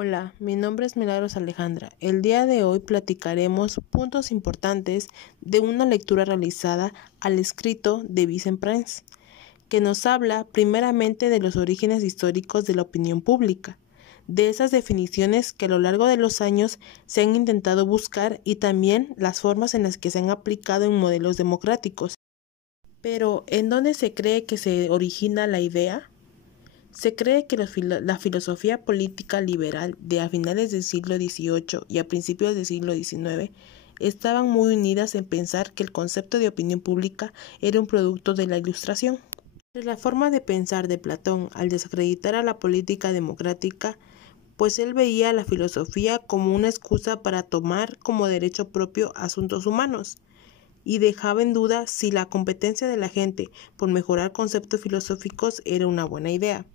Hola, mi nombre es Milagros Alejandra. El día de hoy platicaremos puntos importantes de una lectura realizada al escrito de Vincent Prince, que nos habla primeramente de los orígenes históricos de la opinión pública, de esas definiciones que a lo largo de los años se han intentado buscar y también las formas en las que se han aplicado en modelos democráticos. Pero, ¿en dónde se cree que se origina la idea? Se cree que la filosofía política liberal de a finales del siglo XVIII y a principios del siglo XIX estaban muy unidas en pensar que el concepto de opinión pública era un producto de la Ilustración. La forma de pensar de Platón al desacreditar a la política democrática, pues él veía la filosofía como una excusa para tomar como derecho propio asuntos humanos, y dejaba en duda si la competencia de la gente por mejorar conceptos filosóficos era una buena idea.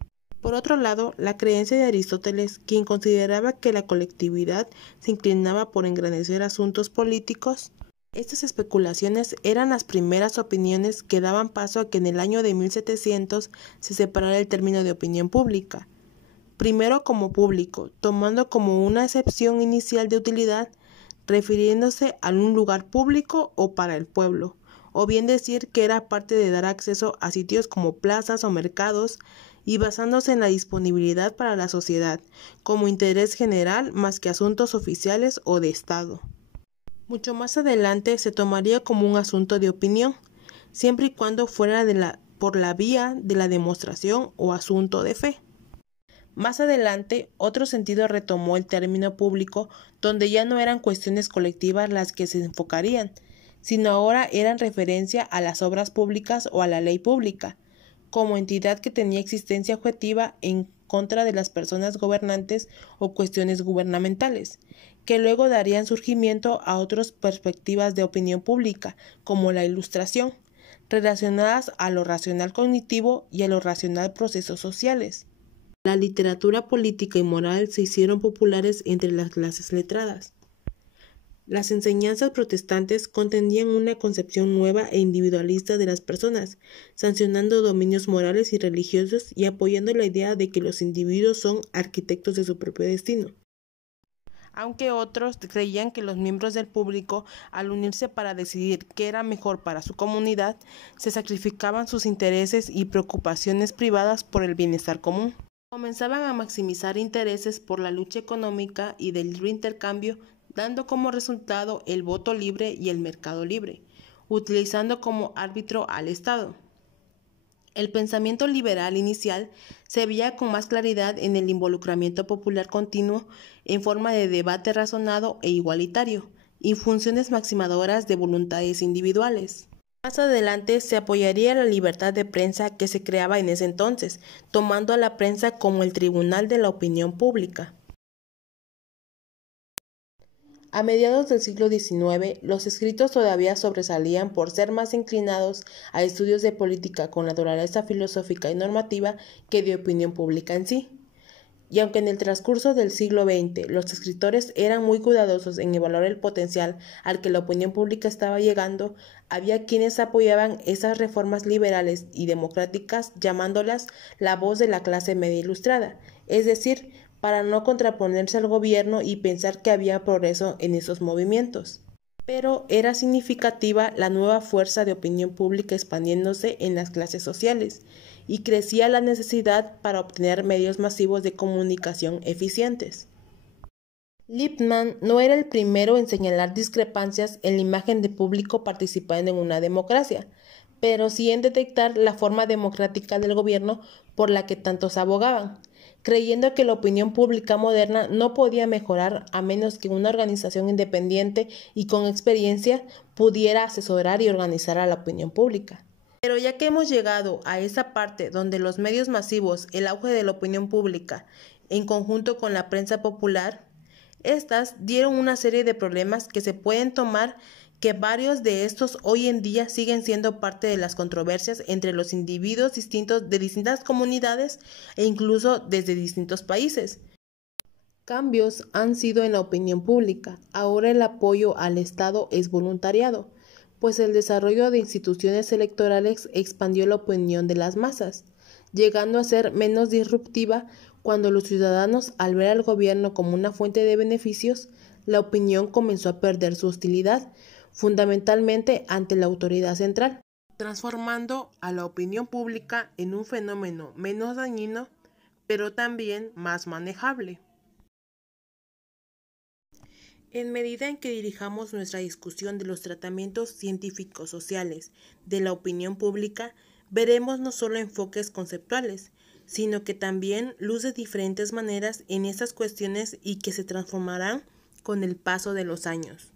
Por otro lado, la creencia de Aristóteles, quien consideraba que la colectividad se inclinaba por engrandecer asuntos políticos, estas especulaciones eran las primeras opiniones que daban paso a que en el año de 1700 se separara el término de opinión pública, primero como público, tomando como una acepción inicial de utilidad, refiriéndose a un lugar público o para el pueblo, o bien decir que era parte de dar acceso a sitios como plazas o mercados, y basándose en la disponibilidad para la sociedad, como interés general más que asuntos oficiales o de Estado. Mucho más adelante se tomaría como un asunto de opinión, siempre y cuando fuera por la vía de la demostración o asunto de fe. Más adelante, otro sentido retomó el término público, donde ya no eran cuestiones colectivas las que se enfocarían, sino ahora eran referencia a las obras públicas o a la ley pública, como entidad que tenía existencia objetiva en contra de las personas gobernantes o cuestiones gubernamentales, que luego darían surgimiento a otras perspectivas de opinión pública, como la Ilustración, relacionadas a lo racional cognitivo y a lo racional procesos sociales. La literatura política y moral se hicieron populares entre las clases letradas. Las enseñanzas protestantes contenían una concepción nueva e individualista de las personas, sancionando dominios morales y religiosos y apoyando la idea de que los individuos son arquitectos de su propio destino. Aunque otros creían que los miembros del público, al unirse para decidir qué era mejor para su comunidad, se sacrificaban sus intereses y preocupaciones privadas por el bienestar común. Comenzaban a maximizar intereses por la lucha económica y del libre intercambio, dando como resultado el voto libre y el mercado libre, utilizando como árbitro al Estado. El pensamiento liberal inicial se veía con más claridad en el involucramiento popular continuo en forma de debate razonado e igualitario, y funciones maximadoras de voluntades individuales. Más adelante se apoyaría la libertad de prensa que se creaba en ese entonces, tomando a la prensa como el tribunal de la opinión pública. A mediados del siglo XIX, los escritos todavía sobresalían por ser más inclinados a estudios de política con naturaleza filosófica y normativa que de opinión pública en sí. Y aunque en el transcurso del siglo XX los escritores eran muy cuidadosos en evaluar el potencial al que la opinión pública estaba llegando, había quienes apoyaban esas reformas liberales y democráticas llamándolas la voz de la clase media ilustrada, es decir, para no contraponerse al gobierno y pensar que había progreso en esos movimientos. Pero era significativa la nueva fuerza de opinión pública expandiéndose en las clases sociales, y crecía la necesidad para obtener medios masivos de comunicación eficientes. Lippmann no era el primero en señalar discrepancias en la imagen de público participando en una democracia, pero sí en detectar la forma democrática del gobierno por la que tantos abogaban, creyendo que la opinión pública moderna no podía mejorar a menos que una organización independiente y con experiencia pudiera asesorar y organizar a la opinión pública. Pero ya que hemos llegado a esa parte donde los medios masivos, el auge de la opinión pública, en conjunto con la prensa popular, estas dieron una serie de problemas que se pueden tomar, que varios de estos hoy en día siguen siendo parte de las controversias entre los individuos distintos de distintas comunidades e incluso desde distintos países. Cambios han sido en la opinión pública. Ahora el apoyo al Estado es voluntariado, pues el desarrollo de instituciones electorales expandió la opinión de las masas, llegando a ser menos disruptiva Cuando los ciudadanos, al ver al gobierno como una fuente de beneficios, la opinión comenzó a perder su hostilidad, fundamentalmente ante la autoridad central, transformando a la opinión pública en un fenómeno menos dañino, pero también más manejable. En medida en que dirijamos nuestra discusión de los tratamientos científicos sociales de la opinión pública, veremos no solo enfoques conceptuales, sino que también luz de diferentes maneras en estas cuestiones y que se transformarán con el paso de los años.